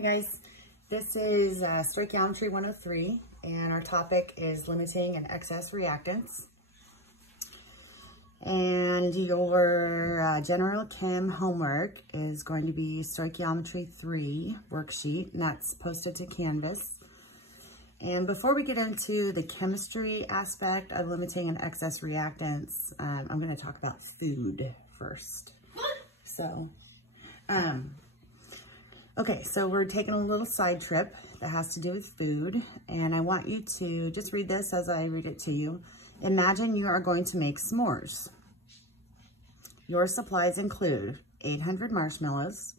Hi guys, this is Stoichiometry 103 and our topic is limiting and excess reactants. And your general chem homework is going to be Stoichiometry 3 worksheet, and that's posted to Canvas. And before we get into the chemistry aspect of limiting and excess reactants, I'm going to talk about food first. Okay, so we're taking a little side trip that has to do with food, and I want you to just read this as I read it to you. Imagine you are going to make s'mores. Your supplies include 800 marshmallows,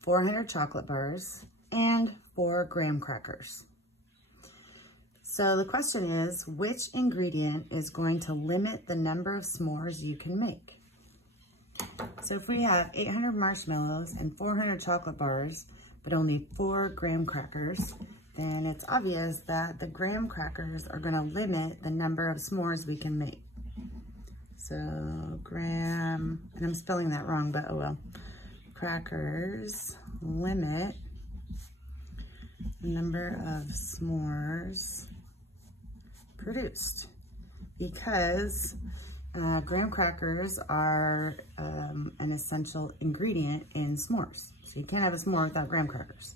400 chocolate bars, and 4 graham crackers. So the question is, which ingredient is going to limit the number of s'mores you can make? So if we have 800 marshmallows and 400 chocolate bars, but only 4 graham crackers, then it's obvious that the graham crackers are going to limit the number of s'mores we can make. So graham, and I'm spelling that wrong, but oh well. Crackers limit the number of s'mores produced because graham crackers are an essential ingredient in s'mores. So you can't have a s'more without graham crackers.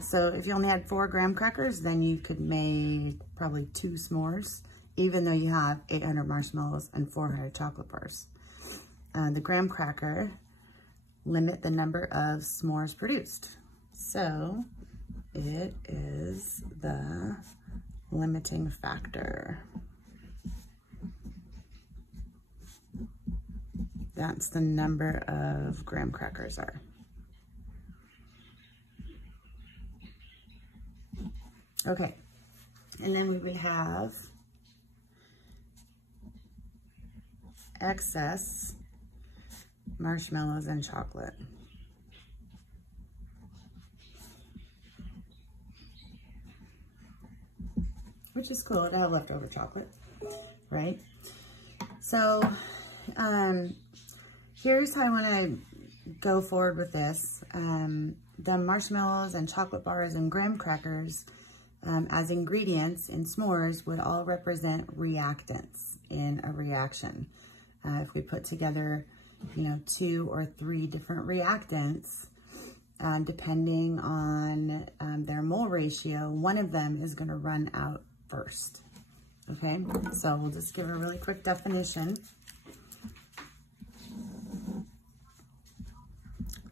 So if you only had 4 graham crackers, then you could make probably 2 s'mores, even though you have 800 marshmallows and 400 chocolate bars. The graham cracker limit the number of s'mores produced. So it is the limiting factor. That's the number of graham crackers are. Okay, and then we would have excess marshmallows and chocolate. Which is cool to have leftover chocolate, right? So, here's how I want to go forward with this. The marshmallows and chocolate bars and graham crackers as ingredients in s'mores would all represent reactants in a reaction. If we put together, 2 or 3 different reactants, depending on their mole ratio, one of them is going to run out first. Okay, so we'll just give a really quick definition.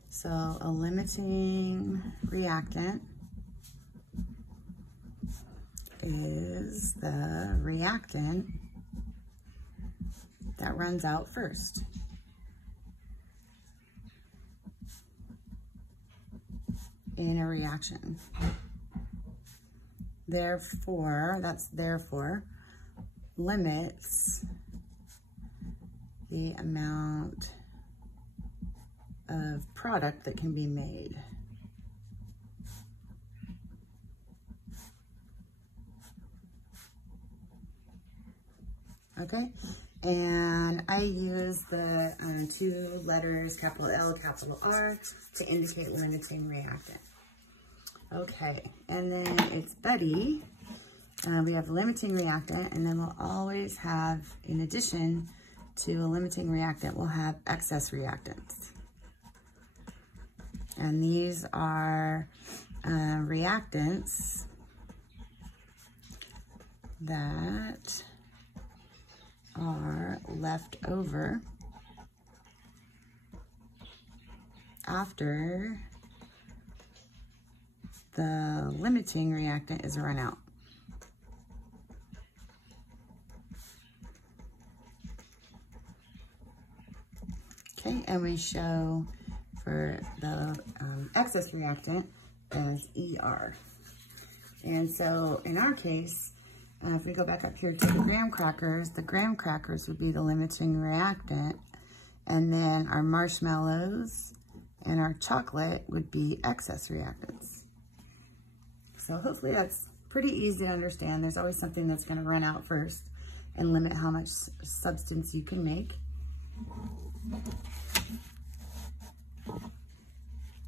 So a limiting reactant is the reactant that runs out first. In a reaction. Therefore, limits the amount of product that can be made. Okay, and I use the 2 letters, capital L, capital R, to indicate limiting reactant. Okay, and then it's Betty. We have limiting reactant, and then we'll always have, in addition to a limiting reactant, we'll have excess reactants. And these are reactants that are left over after the limiting reactant is run out. Okay, and we show for the excess reactant as ER. And so in our case, if we go back up here to the graham crackers would be the limiting reactant, and then our marshmallows and our chocolate would be excess reactants. So hopefully that's pretty easy to understand. There's always something that's going to run out first and limit how much substance you can make.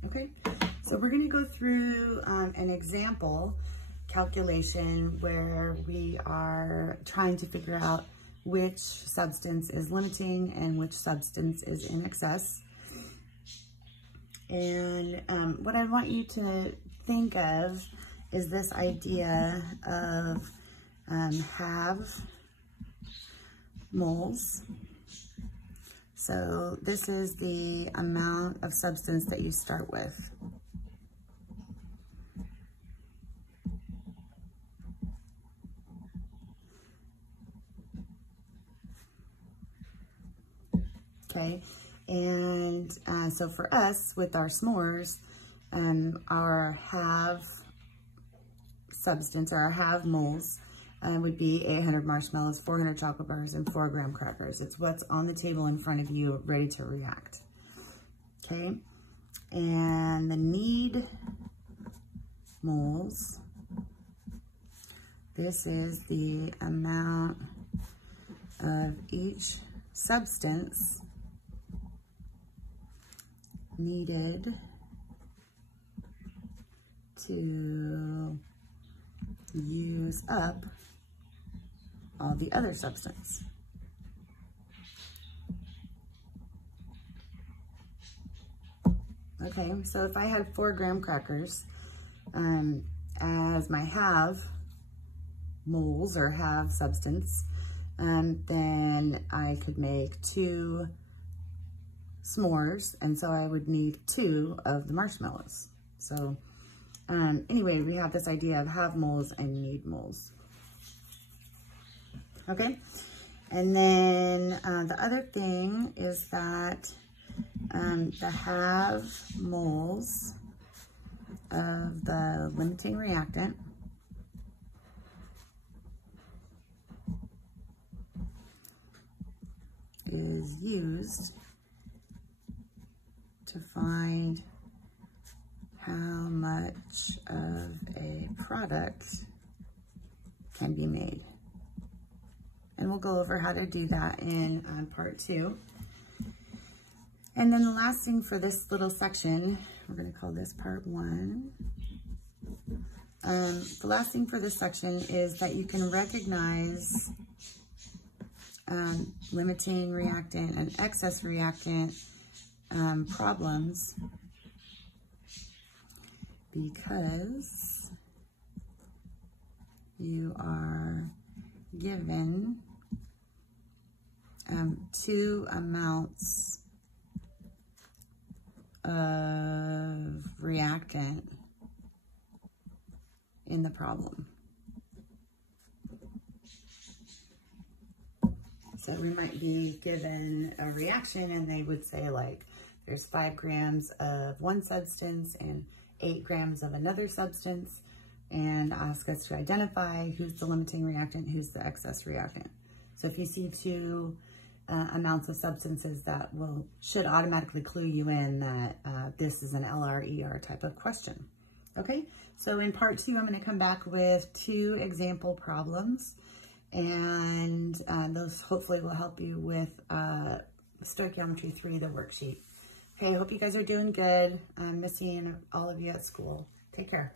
Okay, So we're going to go through an example calculation where we are trying to figure out which substance is limiting and which substance is in excess. And what I want you to think of is this idea of half moles. So this is the amount of substance that you start with. Okay, and so for us, with our s'mores, our half substance, or our half moles, would be 800 marshmallows, 400 chocolate bars, and 4 graham crackers. It's what's on the table in front of you, ready to react. Okay, and the need moles, this is the amount of each substance needed to use up all the other substance. Okay, so if I had 4 graham crackers as my half moles or half substance, then I could make 2 s'mores, and so I would need 2 of the marshmallows. So anyway, we have this idea of half moles and need moles. Okay, and then the other thing is that the half moles of the limiting reactant is used to find how much of a product can be made. And we'll go over how to do that in part 2. And then the last thing for this little section, we're going to call this part 1. The last thing for this section is that you can recognize limiting reactant and excess reactant problems because you are given 2 amounts of reactant in the problem. So we might be given a reaction and they would say, like, there's 5 grams of one substance and 8 grams of another substance, and ask us to identify who's the limiting reactant, who's the excess reactant. So if you see 2 amounts of substances, that should automatically clue you in that this is an LRER type of question. Okay, so in part 2, I'm going to come back with 2 example problems, and those hopefully will help you with Stoichiometry 3, the worksheet. Okay, I hope you guys are doing good. I'm missing all of you at school. Take care.